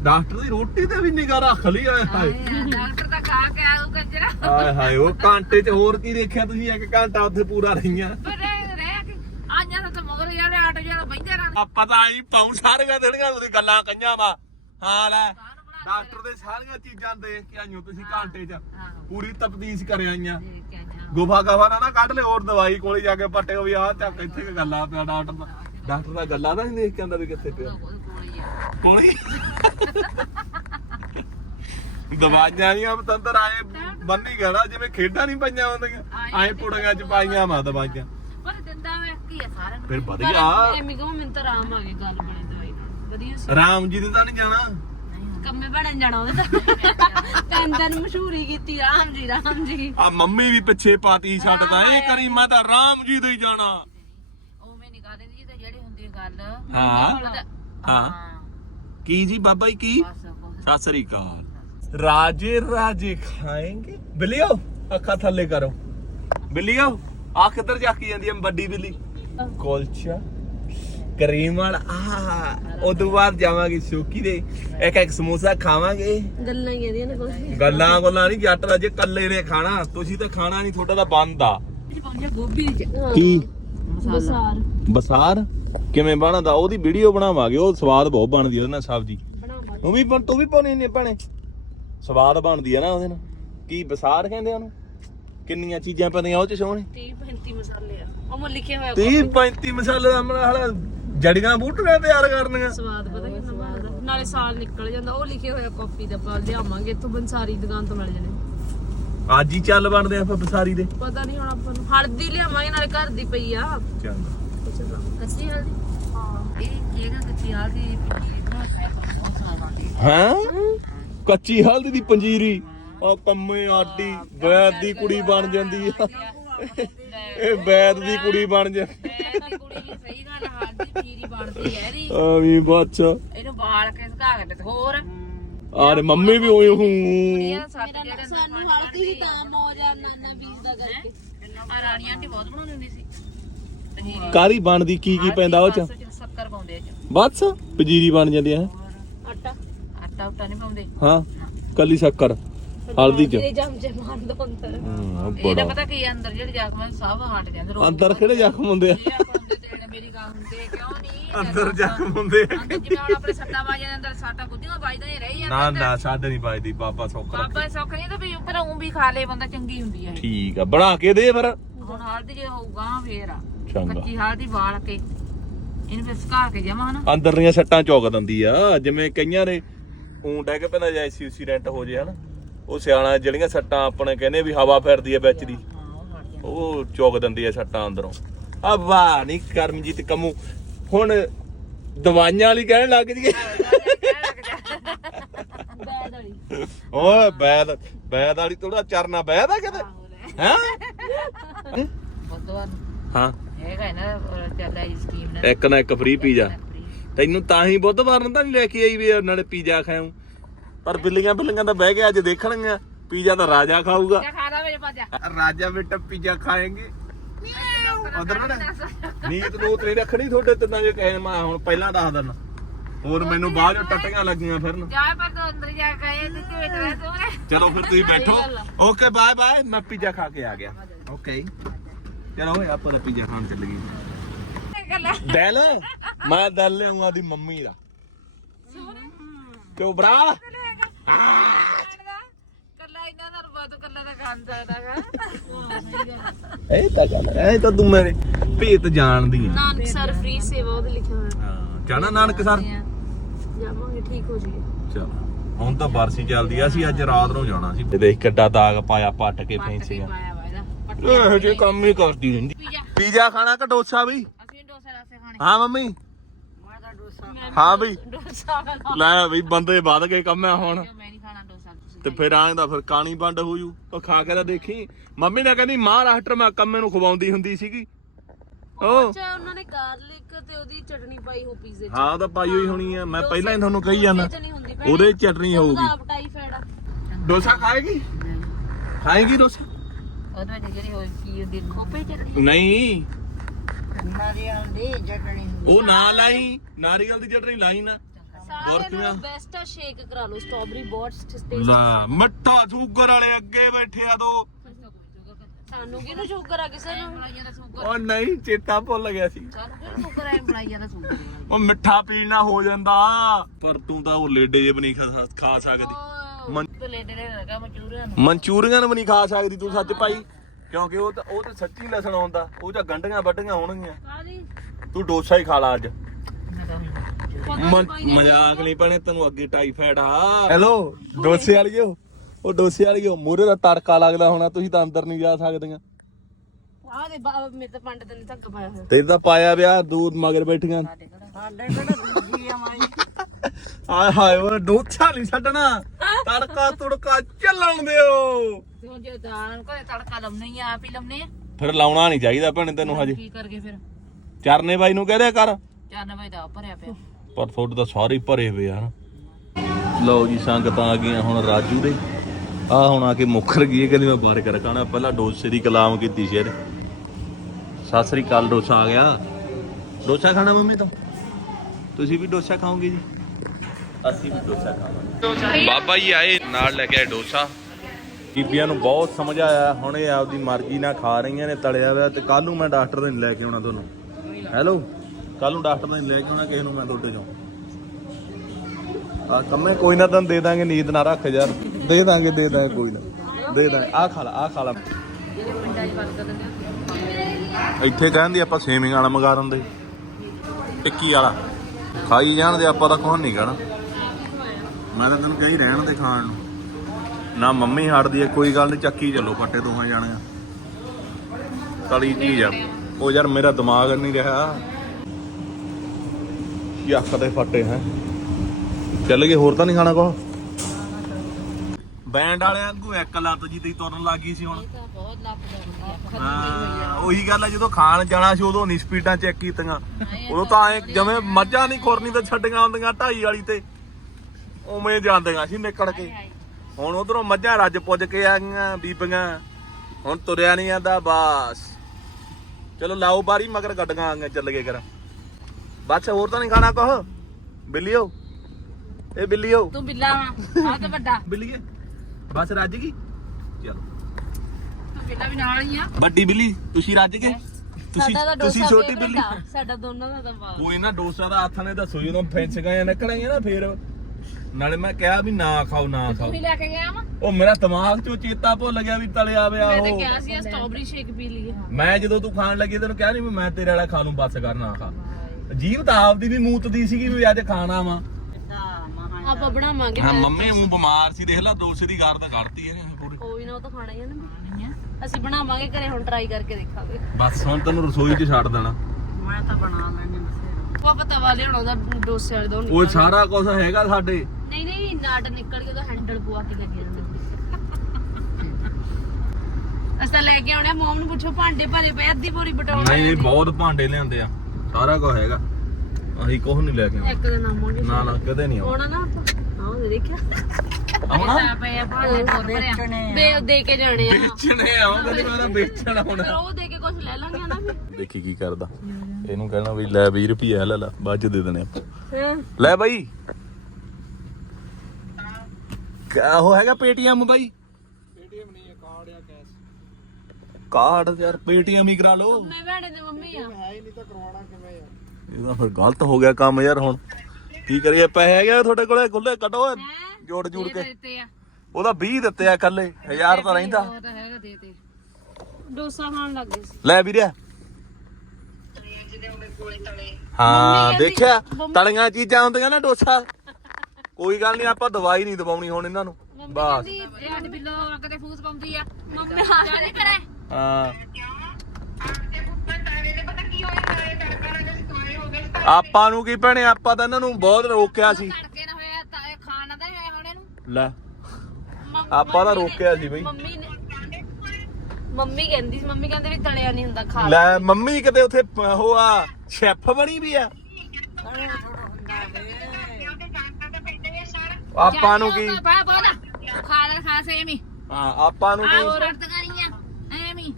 ਡਾਕਟਰ ਦੀ ਰੋਟੀ ਤੇ ਵੀ ਨਿਗਾ ਰੱਖ ਲਈ ਆਏ ਹਾਏ। ਡਾਕਟਰ ਤਾਂ ਖਾ ਕੇ ਆਉ ਕੰਜਰਾ। ਹਾਏ ਹਾਏ ਉਹ ਘੰਟੇ 'ਚ ਹੋਰ ਕੀ ਦੇਖਿਆ ਤੁਸੀਂ? ਇੱਕ ਘੰਟਾ ਉੱਥੇ ਪੂਰਾ ਰਹੀਆਂ। ਪਰ ਰਹਿ ਕੇ ਆਈਆਂ ਤਾਂ ਮਗਰ ਜਿਹੜੇ ਆਟੋ ਜਿਹੜਾ ਬੈਠੇ ਆ ਪਤਾ ਹੀ ਪਾਉਂ ਸਾਰੀਆਂ ਦੇਣੀਆਂ ਤੁਸੀਂ ਗੱਲਾਂ ਕਈਆਂ ਵਾ। ਹਾਂ। ਲੈ ਡਾਕਟਰ ਦੇ ਸਾਰੀਆਂ ਚੀਜ਼ਾਂ ਦੇਖ ਕੇ ਆਈਓ ਤੁਸੀਂ ਘੰਟੇ 'ਚ। ਪੂਰੀ ਤਫਤੀਸ਼ ਕਰ ਆਈਆਂ। ਗੁਫਾ ਗਫਾ ਨਾ ਨਾ ਕੱਢ ਲੈ ਹੋਰ ਦਵਾਈ ਕੋਲੇ ਜਾ ਕੇ ਪੱਟੇ ਵੀ ਆ ਚੱਕ ਇੱਥੇ ਕਿ ਗੱਲਾਂ ਪਿਆ ਡਾਕਟਰ ਦਾ। ਡਾਕਟਰ ਦਾ ਗੱਲਾਂ ਦਾ ਨਹੀਂ ਦੇਖ ਕੇ ਆਂਦਾ ਵੀ ਕਿੱਥੇ ਪਿਆ। ਕੋਲੇ ਦਵਾਈਆਂ ਦੀਆਂ ਪਤੰਦਰ ਆਏ ਬੰਨੀ ਗੜਾ ਜਿਵੇਂ ਖੇਡਾਂ ਨਹੀਂ ਪਈਆਂ ਹੁੰਦੀਆਂ। ਆਏ ਪੁੜੀਆਂ ਚ ਪਾਈਆਂ ਮਾ ਦਵਾਈਆਂ। ਆ ਸਾਰਿਆਂ ਨੂੰ। ਫਿਰ ਵਧੀਆ ਐਮੀ ਕਹੋ ਮੈਨੂੰ ਤਾਂ ਆਰਾਮ ਆ ਗਿਆ ਗੱਲ ਬਣੀ ਦਵਾਈ ਨਾਲ। ਵਧੀਆ ਸੀ। ਰਾਮ ਜੀ ਦੇ ਤਾਂ ਨਹੀਂ ਜਾਣਾ। ਕੰਮੇ ਬਣਨ ਜਾਣਾ ਉਹਦੇ ਤਾਂ। ਪੈਂਦਾ ਨੇ ਮਸ਼ਹੂਰੀ ਕੀਤੀ ਰਾਮ ਜੀ ਰਾਮ ਜੀ। ਆ ਮੰਮੀ ਵੀ ਪਿੱਛੇ ਪਾਤੀ ਛੱਡ ਤਾਂ। ਇਹ ਕਰੀ ਮੈਂ ਤਾਂ ਰਾਮ ਜੀ ਦੇ ਹੀ ਜਾਣਾ। ਉਵੇਂ ਨਹੀਂ ਕਹਦੇ ਜੀ ਤੇ ਜਿਹੜੀ ਹੁੰਦੀ ਗੱਲ। ਹਾਂ। ਹਾਂ। ਕੀ ਜੀ ਬਾਬਾ ਜੀ ਕੀ? ਸਤਿ ਸ੍ਰੀ ਅਕਾਲ। ਰਾਜੇ ਰਾਜੇ ਖਾਏਂਗੇ। ਬਿੱਲੀਓ ਅੱਖਾਂ ਥੱਲੇ ਕਰੋ। ਬਿੱਲੀਓ ਆ ਕਿੱਧਰ ਜਾ ਕੇ ਜਾਂਦੀ ਹੈ ਵੱਡੀ ਬਿੱਲੀ? ਕੁਲਚਾ ਕਰੀਮ ਵਾਲਾ ਆ ਉਦੋਂ ਬਾਅਦ ਜਾਵਾਂਗੇ ਸ਼ੋਕੀ ਦੇ। ਇੱਕ ਇੱਕ ਸਮੋਸਾ ਖਾਵਾਂਗੇ। ਗੱਲਾਂ ਹੀ ਇਹਦੀਆਂ ਨੇ ਕੁਝ ਗੱਲਾਂ ਗੱਲਾਂ ਨਹੀਂ ਜੱਟ ਦਾ ਜੇ ਕੱਲੇ ਨੇ ਖਾਣਾ ਤੁਸੀਂ ਤਾਂ ਖਾਣਾ ਨਹੀਂ ਤੁਹਾਡਾ ਤਾਂ ਬੰਦ ਆ। ਗੋਭੀ ਕੀ? ਬਸਾਰ। ਬਸਾਰ? ਕਿਵੇਂ ਬਣਦਾ? ਉਹਦੀ ਵੀਡੀਓ ਬਣਾਵਾਂਗੇ ਉਹ ਸਵਾਦ ਬਹੁਤ ਬਣਦੀ ਉਹਦੇ ਨਾਲ ਸਬਜ਼ੀ। ਤੂੰ ਵੀ ਬਣ- ਤੂੰ ਵੀ ਪਾਉਣੀ ਨਹੀਂ ਭੈਣੇ ਸਵਾਦ ਬਣਦੀ ਆ ਨਾ ਉਹਦੇ ਨਾਲ। ਕੀ ਬਸਾਰ ਕਹਿੰਦੇ ਉਹਨੂੰ? ਕਿੰਨੀਆਂ ਚੀਜ਼ਾਂ ਪੈਂਦੀਆਂ ਉਹ ਚ ਸੋਹਣੇ 30 35 ਮਸਾਲੇ ਆ। ਉਹ ਮੋ ਲਿਖੇ ਹੋਇਆ 30 35 ਮਸਾਲੇ ਦਾ ਮਨ ਹਾਲਾ ਜੜੀਆਂ ਬੂਟੀਆਂ ਤਿਆਰ ਕਰਨੀਆਂ। ਸਵਾਦ ਪਤਾ ਕਿੰਨਾ ਬਣਦਾ ਨਾਲੇ ਸਾਲ ਨਿਕਲ ਜਾਂਦਾ ਉਹ ਲਿਖੇ ਹੋਇਆ ਕਾਫੀ ਦਾ ਆਪਾਂ ਲਿਆਵਾਂਗੇ ਇੱਥੋਂ ਬੰਸਾਰੀ ਦੁਕਾਨ ਤੋਂ ਮਿਲ ਜਾਣੇ। ਅੱਜ ਹੀ ਚੱਲ ਬਣਦੇ ਆਪਾਂ ਬਸਾਰੀ ਦੇ। ਪਤਾ ਨਹੀਂ ਹੁਣ ਆਪਾਂ ਨੂੰ। ਹਲਦੀ ਲਿਆਵਾਂਗੇ ਨਾਲੇ ਘਰ ਦੀ ਪਈ ਆ। ਚੰਗਾ ਕੱਚੀ ਹਲਦੀ? ਹਾਂ। ਇਹ ਜੇਗਾ ਕੱਚੀ ਹਲਦੀ। ਹਾਂ? ਕੱਚੀ ਹਲਦੀ ਦੀ ਪੰਜੀਰੀ? ਆ ਕੰਮੇ ਆਡੀ ਵੈਦ ਦੀ ਕੁੜੀ ਬਣ ਜਾਂਦੀ ਆ। ਇਹ ਵੈਦ ਦੀ ਕੁੜੀ ਬਣ ਜਾਂਦੀ। ਕੁੜੀ ਸਹੀ ਗੱਲ ਆ, ਹਲਦੀ ਪੀਰੀ ਬਣਦੀ ਹੈ ਇਹਦੀ। ਆਵੀਂ ਬੱਚਾ ਇਹਨੂੰ ਬਾਲ ਕੇ ਸੁਕਾ ਕੇ ਤੇ ਹੋਰ। ਆਰੇ ਮੰਮੀ ਵੀ ਹੋਈ ਹੂੰ। ਇਹ ਸੱਤ ਜਿਹੜੇ ਅੰਦਰ ਸਾਨੂੰ ਹਲਦੀ ਦੀ ਤਾਂ ਨੌਜਵਾਨ ਨਾਨਾ ਵੀਰ ਦਾ ਕਰਕੇ। ਆ ਰਾਣੀ ਆਂਟੀ ਬਹੁਤ ਬਣਾਉਂਦੀ ਹੁੰਦੀ ਸੀ। ਪਨੀਰੀ ਕਾਰੀ ਬਣਦੀ ਕੀ ਕੀ ਪੈਂਦਾ ਉਹ ਚ? ਸ਼ੱਕਰ ਪਾਉਂਦੇ ਆ ਚ ਬਸ ਪੰਜੀਰੀ ਬਣ ਜਾਂਦੀ ਆ। ਆਟਾ ਆਟਾ। ਉਟਾ ਨਹੀਂ ਪਾਉਂਦੇ? ਹਾਂ ਕੱਲੀ ਸ਼ੱਕਰ। ਹਲਦੀ ਚ। ਇਹ ਜਮ ਜੇ ਮਾਰ ਦੋ ਅੰਦਰ। ਹੂੰ, ਇਹਦਾ ਬੜਾ। ਪਤਾ ਕੀ ਆ, ਅੰਦਰ ਜਿਹੜੇ ਜ਼ਖਮ ਸਭ ਹਟ ਜਾਂਦੇ ਅੰਦਰ ਕਿਹੜੇ ਜ਼ਖਮ ਹੁੰਦੇ ਆ? ਇਹ ਆਪਾਂ ਹੁੰਦੇ ਤੇ ਜਿਹੜੇ ਮੇਰੀ ਗੱਲ ਹੁੰਦੇ ਕਿਉਂ ਨਹੀਂ ਅੰਦਰ ਜ਼ਖਮ ਹੁੰਦੇ ਆ। ਅੰਦਰ ਜਿਵੇਂ ਹੁਣ ਆਪਣੇ ਸੱਟਾਂ ਵਾਜੇ ਅੰਦਰ ਸਾਟਾ ਗੁੱਦੀਆਂ ਵੱਜਦੀਆਂ ਹੀ ਰਹੀ ਨਾ ਨਾ ਸਾਡੇ ਨਹੀਂ ਵੱਜਦੀ ਬਾਬਾ ਸੌਕਰ ਬਾਬਾ ਸੁੱਖ ਨਹੀਂ ਤਾਂ ਵੀ ਉੱਪਰ ਉਂ ਵੀ ਖਾ ਲੇ ਬੰਦਾ ਚੰਗੀ ਹੁੰਦੀ ਹੈ ਇਹ। ਠੀਕ ਆ ਬਣਾ ਕੇ ਦੇ ਫਿਰ। ਹੁਣ ਹਲਦੀ ਜੇ ਹੋਊਗਾ ਫੇਰ ਆ। ਚੰਗਾ। ਕੱਚੀ ਹਲਦੀ ਵਾਲ ਕੇ ਇਹਨੂੰ ਫਿਰ ਸੁਕਾ ਕੇ ਜਮਾ ਹਨਾ? ਅੰਦਰਲੀਆਂ ਸੱਟਾਂ ਚੌਕ ਦਿੰਦੀ ਆ ਜਿਵੇਂ ਕਈਆਂ ਨੇ ਊਂ ਡੈ ਕੇ ਪੈਂਦਾ ਜਾਂ ਐਕਸੀਡੈਂਟ ਹੋ ਜੇ ਹਨਾ? ਉਹ ਸਿਆਣਾ ਜਿਹੜੀਆਂ ਸੱਟਾਂ ਆਪਣੇ ਕਹਿੰਦੇ ਵੀ ਹਵਾ ਫਿਰਦੀ ਆ ਵਿੱਚ ਦੀ। ਹਾਂ ਉਹ ਚੌਕ ਦਿੰਦੀ ਆ ਸੱਟਾਂ ਅੰਦਰੋਂ। ਆ ਵਾਹ ਨਹੀਂ ਕਰਮਜੀਤ ਕਮੂ। ਹੁਣ ਦਵਾਈਆਂ ਵਾਲੀ ਕਹਿਣ ਲੱਗ ਜੀ ਬੈਦ ਵਾਲੀ। ਓਏ ਬੈਦ ਬੈਦ ਵਾਲੀ ਥੋੜਾ ਚਰਨਾ ਬੈਦ ਆ ਕਿਤੇ? ਹੈ? ਬੁੱਧਵਾਰ ਹਾਂ। ਹੈਗਾ ਸਕੀਮ ਨਾਲ। ਇੱਕ ਨਾ ਇੱਕ ਫ੍ਰੀ ਪੀਜ਼ਾ। ਤੈਨੂੰ ਤਾਂ ਹੀ ਬੁੱਧਵਾਰ ਨੂੰ ਤਾਂ ਨਹੀਂ ਲੈ ਕੇ ਆਈ ਵੀ ਨਾਲੇ ਪੀਜ਼ਾ ਖਾਉਂ। ਪਰ ਬਿੱਲੀਆਂ ਬਿੱਲੀਆਂ ਤਾਂ ਬਹਿ ਕੇ ਅੱਜ ਦੇਖਣਗੀਆਂ ਪੀਜ਼ਾ ਤਾਂ ਰਾਜਾ ਖਾਊਗਾ। ਮੇਰੇ ਰਾਜਾ ਬੇਟਾ ਪੀਜ਼ਾ ਖਾਏਂਗੇ। ਉਧਰ ਨਾ। ਨੀਤ ਨੂੰ ਨਹੀਂ ਰੱਖਣੀ ਤੁਹਾਡੇ ਤਿੰਨਾਂ ਜੇ ਕਹੇ ਮੈਂ ਹੁਣ ਪਹਿਲਾਂ ਦੱਸ ਦਿੰਦਾ। ਹੋਰ ਮੈਨੂੰ ਬਾਅਦ ਚ ਟੱਟੀਆਂ ਲੱਗੀਆਂ ਫਿਰਨ। ਜਾ ਪਰ ਤੂੰ ਅੰਦਰ ਜਾ ਕੇ ਆਏ ਤੇ ਤੇ ਰਹਿ ਤੂੰ ਨੇ ਚਲੋ ਫਿਰ ਤੁਸੀਂ ਬੈਠੋ। Okay bye bye. ਮੈਂ ਪੀਜ਼ਾ ਖਾ ਕੇ ਆ ਗਿਆ। ਓਕੇ ਚਲੋ ਓਏ ਆਪਾਂ ਤਾਂ ਪੀਜ਼ਾ ਖਾਣ ਚੱਲ ਗਏ। ਕੱਲਾ ਦਿਲ ਮੈਂ ਦਿਲ ਲਿਆਉਂਗਾ ਦੀ ਮੰਮੀ ਦਾ। ਕਿਉਂ ਭਰਾ? ਕੱਲਾ ਇਹਨਾਂ ਦਾ ਰੁਪਾ ਤੋਂ ਕੱਲਾ ਦਾ ਖਾਣ ਸਕਦਾਗਾ ਇਹ ਤਾਂ ਗੱਲ ਤਾਂ ਤੂੰ ਮੇਰੇ ਭੇਤ ਜਾਣਦੀ ਹੈ। ਨਾਨਕ ਸਰ ਫ੍ਰੀ ਸੇਵਾ ਉਹਦੇ ਲਿਖਿਆ ਹੋਇਆ ਜਾਣਾ ਨਾਨਕ ਸਰ ਜਾਵਾਂਗੇ ਠੀਕ ਹੋ ਜਾਈਏ। ਚਲ ਹੁਣ ਤਾਂ ਬਰਸੀ ਚੱਲਦੀ ਆ ਅਸੀਂ ਅੱਜ ਰਾਤ ਨੂੰ ਜਾਣਾ ਸੀ। ਤੇ ਦੇਖ ਕਿੱਡਾ ਦਾਗ ਪਾਇਆ ਪੱਟ ਕੇ ਫੈਂਸੀਆਂ। ਪਾਇਆ ਵਾ ਇਹਦਾ। ਇਹੋ ਜਿਹੇ ਕੰਮ ਹੀ ਕਰਦੀ ਰਹਿੰਦੀ। ਪੀਜ਼ਾ। ਖਾਣਾ ਕਿ ਡੋਸਾ ਵੀ? ਅਸੀਂ ਡੋਸੇ ਰਾਸੇ ਖਾਣੇ। ਹਾਂ ਮੰਮੀ। ਹਾਂ ਬਈ। ਡੋਸਾ ਮੈਂ ਲੈ ਵੀ ਬੰਦੇ ਵੱਧ ਗਏ ਕੰਮ ਆ ਹੁਣ। ਨਹੀਂ ਖਾਣਾ ਡੋਸਾ ਤੁਸੀਂ ਤੇ ਫਿਰ ਆਂ ਦਾ ਫਿਰ ਕਾਣੀ ਬੰਡ ਹੋ ਜੂ ਉਹ ਖਾ ਕੇ ਤਾਂ ਦੇਖੀ। ਮੰਮੀ ਨੇ ਕਹਿੰਦੀ ਮਹਾਰਾਸ਼ਟਰ ਮੈਂ ਕੰਮੇ ਨੂੰ ਖਵਾਉਂਦੀ ਹੁੰਦੀ ਸੀਗੀ। ਉਹ ਅੱਛਾ ਉਹਨਾਂ ਨੇ ਗਾਰਲਿਕ ਤੇ ਉਹਦੀ ਚਟਨੀ ਪਾਈ ਹੋ ਪੀਜ਼ੇ 'ਚ। ਹਾਂ ਉਹ ਤਾਂ ਪਾਈ ਹੋਈ ਹੋਣੀ ਆ। ਮੈਂ ਪਹਿਲਾਂ ਹੀ ਤੁਹਾਨੂੰ ਕਹੀ ਜਾਂਦਾ। ਉਹਦੇ 'ਚ ਚਟਨੀ ਹੋਊਗੀ। ਉਹਦਾ ਡੋਸਾ ਖਾਏਗੀ? ਖਾਏਗੀ ਡੋਸਾ? ਉਹਦੇ ਵਿੱਚ ਜਿਹੜੀ ਹੋਈ ਕੀ ਹੁੰਦੀ ਖੋਪੇ ਚਟਨੀ। ਨਹੀਂ। ਨਾਰੀਅਲ ਦੀ ਚਟਣੀ ਉਹ ਨਾ ਲਾਈ ਨਾਰੀਅਲ ਦੀ ਲਾਈ ਨਾ। ਸਾਰਿਆਂ ਬੈਸਟ ਸ਼ੇਕ ਕਰਾ ਲਓ ਸਟ੍ਰਾਬੇਰੀ ਬਹੁਤ ਟੇਸਟੀ ਲਾ ਮਿੱਠਾ ਸ਼ੂਗਰ ਵਾਲੇ ਅੱਗੇ ਬੈਠੇ ਆ ਦੋ। ਸਾਨੂੰ ਕਿਹਨੂੰ ਸ਼ੂਗਰ ਆ ਕਿਸੇ ਨੂੰ? ਉਹ ਨਹੀਂ ਚੇਤਾ ਭੁੱਲ ਗਿਆ ਸੀ। ਸਾਨੂੰ ਕਿਹਨੂੰ ਸ਼ੂਗਰ ਐ ਬਣਾਈਆਂ ਦਾ ਸ਼ੂਗਰ ਉਹ ਮਿੱਠਾ ਪੀਣਾ ਹੋ ਜਾਂਦਾ। ਪਰ ਤੂੰ ਤਾਂ ਉਹ ਲੇਡੇ ਜੇ ਵੀ ਨਹੀਂ ਖਾ- ਖਾ ਸਕਦੀ। ਮਨ- ਲਗਾ ਮਚੂਰੀਆਂ ਮਨਚੂਰੀਅਨ ਵੀ ਨਹੀਂ ਖਾ ਸਕਦੀ ਤੂੰ ਸੱਚ ਭਾਈ। ਕਿਉਂਕਿ ਉਹ ਤਾਂ ਉਹ ਤਾਂ ਸੱਚੀ ਲਸਣ ਆਉਂਦਾ ਉਹ ਤਾਂ ਗੰਢੀਆਂ ਵੱਡੀਆਂ ਹੋਣਗੀਆਂ। ਕਾਦੀ ਤੂੰ ਡੋਸਾ ਹੀ ਖਾ ਲਾ ਅੱਜ। ਮ- ਮਜ਼ਾਕ ਨਹੀਂ ਪਣੇ ਤੈਨੂੰ ਅੱਗੇ ਟਾਈਫਾਇਡ ਆ। ਹੈਲੋ ਡੋਸੇ ਵਾਲਿਓ ਉਹ ਡੋਸੇ ਵਾਲਿਓ ਮੂਰੇ ਦਾ ਤੜਕਾ ਲੱਗਦਾ ਹੋਣਾ ਤੁਸੀਂ ਤਾਂ ਅੰਦਰ ਨਹੀਂ ਜਾ ਸਕਦੀਆਂ। ਆ ਦੇ ਬਾ- ਮੇਰੇ ਤਾਂ ਪੰਡ ਤੇ ਨਹੀਂ ਧੱਕਾ ਪਾਇਆ ਹੋਇਆ। ਤੇਰੇ ਤਾਂ ਪਾਇਆ ਵਿਆ ਦੂਰ ਮਗਰ ਬੈਠੀਆਂ। ਸਾਡੇ ਕਿਹੜਾ ਆ। ਮਾਈ। ਆਏ ਹਾਏ ਉਹ ਡੋਸਾ ਨਹੀਂ ਛੱਡਣਾ। ਤੜਕਾ ਤੁੜਕਾ ਚੱਲਣ ਦਿਓ। ਤੂੰ ਜੇ ਦਾਲ ਕੋਈ ਤੜਕਾ ਲਾਉਣੇ ਹੀ ਆ, ਆਪ ਹੀ ਲਾਉਣੇ ਆ। ਫਿਰ ਲਾਉਣਾ ਨਹੀਂ ਚਾਹੀਦਾ ਭੈਣੇ ਤੈਨੂੰ ਹਜੇ। ਕੀ ਕਰਕੇ ਫਿਰ? ਚਰਨੇ ਬਾਈ ਨੂੰ ਕਹਦੇ ਕਰ। 4 ਵਜੇ ਦਾ ਭਰਿਆ ਪਿਆ। ਪਰ ਤੁਹਾਡੇ ਤਾਂ ਸਾਰੇ ਹੀ ਭਰੇ ਹੋਏ ਯਾਰ ਲਓ ਜੀ ਸੰਗਤਾਂ ਆ ਗਈਆਂ ਹੁਣ ਰਾਜੂ ਦੇ। ਆ ਹੁਣ ਆ ਕੇ ਮੁੱਖਰ ਗਈ ਹੈ ਕਹਿੰਦੀ ਮੈਂ ਬਾਹਰ ਕਰ ਖਾਣਾ। ਪਹਿਲਾਂ ਡੋਸੇ ਦੀ ਕਲਾਮ ਕੀਤੀ ਸੀ ਇਹਨੇ ਸਤਿ ਸ੍ਰੀ ਅਕਾਲ ਡੋਸਾ ਆ ਗਿਆ। ਡੋਸਾ ਖਾਣਾ ਮੰਮੀ ਤਾਂ? ਤੁਸੀਂ ਵੀ ਡੋਸਾ ਖਾਓਗੇ ਜੀ? ਅਸੀਂ ਵੀ ਡੋਸਾ ਖਾਵਾਂਗੇ। ਬਾਬਾ ਜੀ ਆਏ ਨਾਲ ਲੈ ਕੇ ਆਏ ਡੋਸਾ। ਬੀਬੀਆਂ ਨੂੰ ਬਹੁਤ ਸਮਝ ਆਇਆ, ਹੁਣ ਇਹ ਆਪਦੀ ਮਰਜ਼ੀ ਨਾਲ ਖਾ ਰਹੀਆਂ ਨੇ, ਤਲਿਆ ਹੋਇਆ ਤੇ ਕੱਲ ਨੂੰ ਮੈਂ ਡਾਕਟਰ ਦੇ ਨਹੀਂ ਲੈ ਕੇ ਆਉਣਾ ਤੁਹਾਨੂੰ। ਹੈਲੋ? ਕੱਲ ਨੂੰ ਡਾਕਟਰ ਦੇ ਨਹੀਂ ਲੈ ਕੇ ਆਉਣਾ, ਕਿਸੇ ਨੂੰ ਮੈਂ ਤੁਹਾਡੇ ਚੋਂ। ਆ ਕੰਮੇ ਕੋਈ ਨਾ ਤੈਨੂੰ ਦੇ ਦਾਂਗੇ, ਨੀਂਦ ਨਾ ਰੱਖ ਯਾਰ। ਦੇ ਦਾਂਗੇ ਦੇ ਦਾਂਗੇ, ਕੋਈ ਨਾ। ਦੇ ਦਾਂਗੇ ਆ ਖਾ ਲਾ ਆ ਖਾ ਲਾ। ਇੱਥੇ ਕਹਿੰਦੇ ਆਪਾਂ ਸੇਵਿੰਗ ਵਾਲਾ ਮੰਗਾ ਦਿੰਦੇ। ਟਿੱਕੀ ਵਾਲਾ। ਖਾਈ ਜਾਣਦੇ ਆਪਾਂ ਤਾਂ ਕੁਝ ਨਹੀਂ ਕਹਿਣਾ। ਮੈਂ ਤਾਂ ਤੈਨੂੰ ਕਹੀ ਰਹਿਣ ਦੇ ਖਾਣ ਨੂੰ। ਨਾ ਮੰਮੀ ਹਟਦੀ ਹੈ ਕੋਈ ਗੱਲ ਨਹੀਂ ਚੱਕੀ ਚੱਲੋ ਪੱਟੇ ਦੋਹਾਂ ਜਾਣਿਆ। ਤਲੀ ਚੀਜ਼ ਆ। ਉਹ ਯਾਰ ਮੇਰਾ ਦਿਮਾਗ ਨਹੀਂ ਰਿਹਾ। ਯੱਕ ਦੇ ਫੱਟੇ ਹੈ? ਚੱਲ ਗਏ ਹੋਰ ਤਾਂ ਨਹੀਂ ਖਾਣਾ ਕੁਛ? ਬੈਂਡ ਵਾਲਿਆਂ ਨੂੰ ਇੱਕ ਲੱਤ ਜੀ ਤੇ ਤੁਰਨ ਲੱਗੀ ਸੀ ਹੁਣ। ਆ ਹਾਂ ਉਹੀ ਗੱਲ ਆ ਜਦੋਂ ਖਾਣ ਜਾਣਾ ਸੀ ਉਦੋਂ ਨਹੀਂ ਸਪੀਡਾਂ ਚੈੱਕ ਕੀਤੀਆਂ। ਉਦੋਂ ਤਾਂ ਐ ਜਿਵੇਂ ਮੱਝਾਂ ਨਹੀਂ ਖੁਰਨੀ ਤੇ ਛੱਡੀਆਂ ਹੁੰਦੀਆਂ ਢਾਈ ਵਾਲੀ ਤੇ। ਉਵੇਂ ਜਾਂਦੀਆਂ ਸੀ ਨਿਕਲ ਕੇ। ਹੁਣ ਉਧਰੋਂ ਮੱਝਾਂ ਰੱਜ ਪੁੱਜ ਕੇ ਆ ਗਈਆਂ ਬੀਬੀਆਂ। ਹੁਣ ਤੁਰਿਆ ਨਹੀਂ ਆਂਦਾ ਬਸ। ਚਲੋ ਲਾਓ ਬਾਰੀ ਮਗਰ ਗੱਡੀਆਂ ਆ ਗਈਆਂ ਚੱਲ ਗਏ ਕਰ ਬਸ ਹੋਰ ਤਾਂ ਨਹੀਂ ਖਾਣਾ ਕੁਛ? ਬਿੱਲੀਓ? ਇਹ ਬਿੱਲੀਓ? ਤੂੰ ਬਿੱਲਾ ਵਾ ਆ ਤਾਂ ਵੱਡਾ। ਬਿੱਲੀਏ? ਬਸ ਰੱਜ ਗਈ? ਚਲੋ। ਤੂੰ ਬਿੱਲਾ ਵੀ ਨਾਲ ਹੀ ਆ। ਵੱਡੀ ਬਿੱਲੀ ਤੁਸੀਂ ਰੱਜ ਗਏ? ਤੁਸੀਂ ਤੁਸੀਂ ਛੋਟੀ ਬਿੱਲੀ? ਸਾਡਾ ਦੋਨਾਂ ਦਾ ਤਾਂ ਬਾਤ ਕੋਈ ਨਾ ਡੋਸਾ ਦਾ ਹੱਥ ਨੇ ਦੱਸੋ ਜਦੋਂ ਫੈਂਸ ਗਏ ਨਿਕਲਾਂਗੇ ਨਾ ਫੇਰ ਨਾਲੇ ਮੈਂ ਕਿਹਾ ਵੀ ਨਾ ਖਾਓ ਨਾ ਖਾਓ। ਤੂੰ ਹੀ ਲੈ ਕੇ ਗਿਆ ਵਾ ਉਹ ਮੇਰਾ ਦਿਮਾਗ ਚੋਂ ਚੇਤਾ ਭੁੱਲ ਗਿਆ ਵੀ ਤਲਿਆ ਪਿਆ ਮੈਂ ਤਾਂ ਕਿਹਾ ਸੀ ਸਟ੍ਰਾਬੇਰੀ ਸ਼ੇਕ ਪੀ ਲਈਏ ਮੈਂ ਜਦੋਂ ਤੂੰ ਖਾਣ ਲੱਗੀ ਤੈਨੂੰ ਕਿਹਾ ਨਹੀਂ ਵੀ ਮੈਂ ਤੇਰੇ ਵਾਲਾ ਖਾ ਲੂੰ ਬਸ ਕਰ ਨਾ ਖਾ। ਜੀਵ ਤਾਂ ਆਪਦੀ ਵੀ ਮੂਤਦੀ ਸੀਗੀ ਵੀ ਅੱਜ ਖਾਣਾ ਵਾ। ਆਪਾਂ ਬਣਾਵਾਂਗੇ ਹਾਂ ਮੈਂ- ਮੰਮੀ ਉਹ ਬਿਮਾਰ ਸੀ ਦੇਖ ਲੈ ਡੋਸੇ ਦੀ ਗਾਰ ਤਾਂ ਕੱਢਤੀ ਇਹਨੇ ਪੂਰੀ। ਕੋਈ ਨਾ ਉਹ ਤਾਂ ਖਾਣਾ ਹੀ ਆ ਨਾ। ਅਸੀਂ ਬਣਾਵਾਂਗੇ ਘਰੇ ਹੁਣ ਟਰਾਈ ਕਰਕੇ ਦੇਖਾਂਗੇ। ਬਸ ਹੁਣ ਤੈਨੂੰ ਰਸੋਈ 'ਚ ਛੱਡ ਦੇਣਾ। ਮੈਂ ਤਾਂ ਬਣਾ ਲੈਣੀ ਪਾਪਾ ਤਵਾ ਲਿਆਉਣਾ ਉਹਦਾ ਡੋਸੇ ਵਾਲੇ ਦਾ ਉਹ ਸਾਰਾ ਕੁਝ ਹੈਗਾ ਸਾਡੇ। ਨਹੀਂ ਨਹੀਂ ਨਾਟ ਨਿਕਲ ਕੇ ਉਹਦਾ ਹੈਂਡਲ ਪਵਾ ਕੇ ਲੱਗੇ ਜਾਂਦਾ ਅਸਾਂ ਲੈ ਕੇ ਆਉਣੇ ਮਮ ਨੂੰ ਪੁੱਛੋ ਭਾਂਡੇ ਭਰੇ ਪਏ ਅੱਧੀ ਪੂਰੀ ਬਟਾਉਣਾ ਨਹੀਂ ਨਹੀਂ ਬਹੁਤ ਭਾਂਡੇ ਲਿਆਂਦੇ ਆ ਸਾਰਾ ਕੁਝ ਹੈਗਾ। ਅਸੀਂ ਕੁਝ ਨਹੀਂ ਲੈ ਕੇ ਆਉਣਾ। ਇੱਕ ਦਿਨ ਆਵਾਂਗੇ। ਨਾ ਨਾ ਕਦੇ ਨਹੀਂ ਆਉਣਾ। ਨਾ ਆਪਾਂ? ਆਹ ਦੇਖਿਆ। ਆਉਣਾ? ਪਏ ਆ ਭਾਂਡੇ ਹੋਰ ਭਰਿਆ। ਵੇਚਣੇ ਬੇ ਦੇ ਕੇ ਜਾਣੇ ਆ। ਵੇਚਣੇ ਆਉਂਦੇ ਨਹੀਂ ਮੈਂ ਵੇਚਣਾ ਫਿਰ ਹੋਣਾ ਉਹ ਦੇ ਕੇ ਕੁਝ ਲੈ ਲਾਂਗੇ ਨਾ ਫਿਰ ਦੇਖੀ ਕੀ ਕਰਦਾ। ਇਹਨੂੰ ਕਹਿਣਾ ਵੀ ਲੈ 20 ਰੁਪਏ ਲੈ ਲੈ ਬਾਅਦ ਚ ਦੇ ਦੇਣੇ ਆਪਾਂ। ਹਾਂ। ਲੈ ਬਾਈ। ਉਹ ਹੈਗਾ ਪੇਟੀਐਮ ਬਾਈ? ਪੇਟੀਐਮ ਨਹੀਂ ਕਾਰਡ ਆ ਕੈਸ਼ ਕਾਰਡ ਯਾਰ ਪੇਟੀਐਮ ਹੀ ਕਰਾ ਲਓ। ਮੈਂ ਭੈਣੇ ਦੀ ਮੰਮੀ ਆ। ਇਹਦਾ ਫਿਰ ਗਲਤ ਹੋ ਗਿਆ ਕੰਮ ਯਾਰ ਹੁਣ। ਕੀ ਕਰੀਏ ਪੈਸੇ ਹੈਗੇ ਆ ਤੁਹਾਡੇ ਕੋਲੇ ਖੁੱਲੇ ਕੱਢੋ ਜੋੜ ਜੋੜ ਕੇ। ਦਿੱਤੇ ਆ। ਉਹਦਾ 20 ਦਿੱਤੇ ਆ ਇਕੱਲੇ 1000 ਤਾਂ ਰਹਿੰਦਾ। ਉਹ ਤਾਂ ਹੈਗਾ ਦੇ ਤੇ ਡੋਸਾ ਖਾਣ ਲੱਗ ਗਏ ਸੀ। ਲੈ ਵੀਰੇ। ਹਾਂ ਦੇਖਿਆ? ਤਲੀਆਂ ਚੀਜ਼ਾਂ ਹੁੰਦੀਆਂ ਨਾ ਡੋਸਾ। ਕੋਈ ਗੱਲ ਨਹੀਂ ਆਪਾਂ ਦਵਾਈ ਨਹੀਂ ਦਵਾਉਣੀ ਹੁਣ ਇਹਨਾਂ ਨੂੰ। ਬਸ। ਇਹ ਅੱਜ ਬਿੱਲੋ ਕਿਤੇ ਫੂਸ ਪਾਉਂਦੀ ਆ ਮੰਮੀ ਹਾਂ ਚੱਲ ਕਰੇ। ਹਾਂ। ਆਪਾਂ ਨੂੰ ਕੀ ਭੈਣੇ ਆਪਾਂ ਤਾਂ ਇਹਨਾਂ ਨੂੰ ਬਹੁਤ ਰੋਕਿਆ ਸੀ। ਤੜਕੇ ਨਾ ਹੋਇਆ ਤਾਂ ਇਹ ਖਾਣ ਨਾ ਦੇ ਹੁਣ ਇਹਨੂੰ। ਲੈ। ਮੰਮ- ਆਪਾਂ ਤਾਂ ਮੰਮੀ ਨੇ- ਰੋਕਿਆ ਸੀ ਬਈ। ਮੰਮੀ ਨੇ ਮੰਮੀ ਕਹਿੰਦੀ ਸੀ ਮੰਮੀ ਕਹਿੰਦੇ ਵੀ ਤਲਿਆ ਨਹੀਂ ਹੁੰਦਾ ਖਾ ਲੈ ਮੰਮੀ ਕਿਤੇ ਉੱਥੇ ਪ- ਉਹ ਆ ਸ਼ੈਫ ਬਣੀ ਵੀ ਆ। ਆਪਾਂ ਨੂੰ ਕੀ? ਬਾ ਬੋਲਾ ਖਾ ਲੈ ਖਾ ਹਾਂ ਆਪਾਂ ਨੂੰ ਆ ਕੀ ਹੋਰ ਅਰਤ ਕਰੀਆਂ ਐਵੇਂ।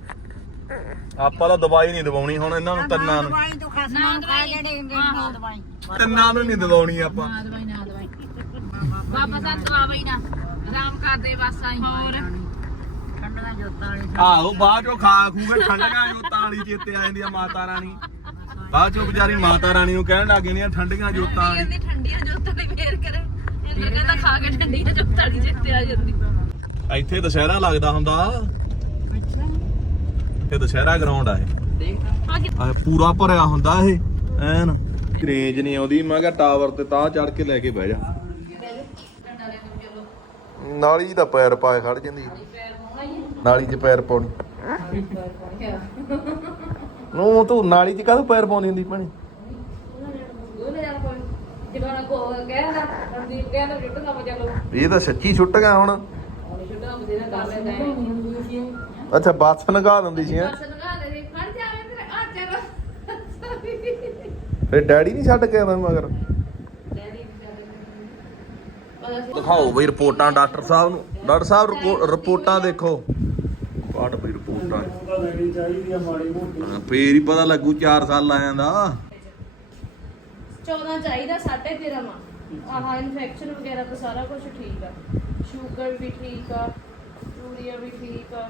ਆਪਾਂ ਤਾਂ ਦਵਾਈ ਨਹੀਂ ਦਵਾਉਣੀ ਹੁਣ ਇਹਨਾਂ ਨੂੰ ਤਿੰਨਾਂ ਨੂੰ। ਦਵਾਈ ਤੋਂ ਖਸਮਾਂ ਨਾ ਖਾ ਦਵਾਈ। ਜਿਹੜੇ ਆਹੋ। ਨਾ ਦਵਾਈ। ਤਿੰਨਾਂ ਨੂੰ ਨਹੀਂ ਦਵਾਉਣੀ ਆਪਾਂ। ਨਾ ਦਵਾਈ ਨਾ ਦਵਾਈ। ਵਾਪਸ ਆ ਦਵਾ ਬਈ ਨਾ। ਆਰਾਮ ਕਰਦੇ ਬਸ ਆਈ ਹੋਰ? ਠੰਡੀਆਂ ਜੋਤਾਂ ਵਾਲੀ ਆਹੋ ਬਾਅਦ ਚੋਂ ਖਾ ਖੂਗੇ ਠੰਡੀਆਂ ਜੋਤਾਂ ਵਾਲੀ ਚੇਤੇ ਆ ਜਾਂਦੀ ਆ ਮਾਤਾ ਰਾਣੀ। ਬਾਅਦ ਚੋਂ ਵਿਚਾਰੀ ਮਾਤਾ ਰਾਣੀ ਨੂੰ ਕਹਿਣ ਲੱਗ ਗਈਆਂ ਠੰਡੀਆਂ ਜੋਤਾਂ ਵਾਲੀ। ਠੰਡੀਆਂ ਜੋਤਾਂ ਦੀ ਫੇਰ ਕਰੇ। ਇਹਨੂੰ ਕਹਿੰਦਾ ਖਾ ਕੇ ਠੰਡੀਆਂ ਜੋਤਾਂ ਦੀ ਜਿੱਤੇ ਆ ਜਾਂਦੀ। ਇੱਥੇ ਦੁਸ਼ਹਿਰਾ ਲੱਗਦਾ ਹੁੰਦਾ। ਇਹ ਦੁਸ਼ਹਿਰਾ ਗਰਾਊਂਡ ਆ ਇਹ। ਆ ਪੂਰਾ ਭਰਿਆ ਹੁੰਦਾ ਇਹ ਐਨ। ਰੇਂਜ ਨਹੀਂ ਆਉਂਦੀ ਮੈਂ ਕਿਹਾ ਟਾਵਰ ਤੇ ਤਾਂ ਚੜ ਕੇ ਲੈ ਕੇ ਬਹਿ ਜਾ। ਨਾਲੀ ਤਾਂ ਪੈਰ ਪਾਏ ਖੜ ਜਾਂਦੀ। ਨਾਲੀ 'ਚ ਪੈਰ ਪਾਉਣੀ। ਨੂੰ ਤੂੰ ਨਾਲੀ 'ਚ ਕਾਹਦੋਂ ਪੈਰ ਪਾਉਂਦੀ ਹੁੰਦੀ ਭੈਣੇ? ਕੋ ਕਹਿੰਦਾ ਰਣਦੀਪ ਕਹਿੰਦਾ ਇਹ ਤਾਂ ਸੱਚੀ ਛੁੱਟ ਗਿਆ ਹੁਣ। ਕਰ ਲੈਂਦਾ ਹੈ ਅੱਛਾ ਬੱਸ ਨਗਾ ਦਿੰਦੀ ਸੀ ਹੈਂ? ਬਸ ਲਗਾ ਦੇ ਖੜ ਜਾਵੇ ਤੇ ਆ ਚੱਲ। ਫਿਰ ਡੈਡੀ ਨਹੀਂ ਛੱਡ ਕੇ ਆਉਂਦਾ ਮਗਰ? ਦਿਖਾਓ ਬਈ ਰਿਪੋਰਟਾਂ ਡਾਕਟਰ ਸਾਹਿਬ ਨੂੰ। ਡਾਕਟਰ ਸਾਹਿਬ ਰਿਪੋ- ਰਿਪੋਰਟਾਂ ਦੇਖੋ। ਪਾੜ ਬਈ ਰਿਪੋਰਟਾਂ। ਹਾਂ, ਫੇਰ ਹੀ ਪਤਾ ਲੱਗੂ 4 ਸਾਲ ਲਾ ਜਾਂਦਾ 14 ਚਾਹੀਦਾ 13.5 ਮਾ ਆਹ ਇਨਫੈਕਸ਼ਨ ਵਗੈਰਾ ਤਾਂ ਸਾਰਾ ਕੁਝ ਠੀਕ ਆ। ਸ਼ੂਗਰ ਵੀ ਠੀਕ ਆ ਯੂਰੀਆ ਵੀ ਠੀਕ ਆ।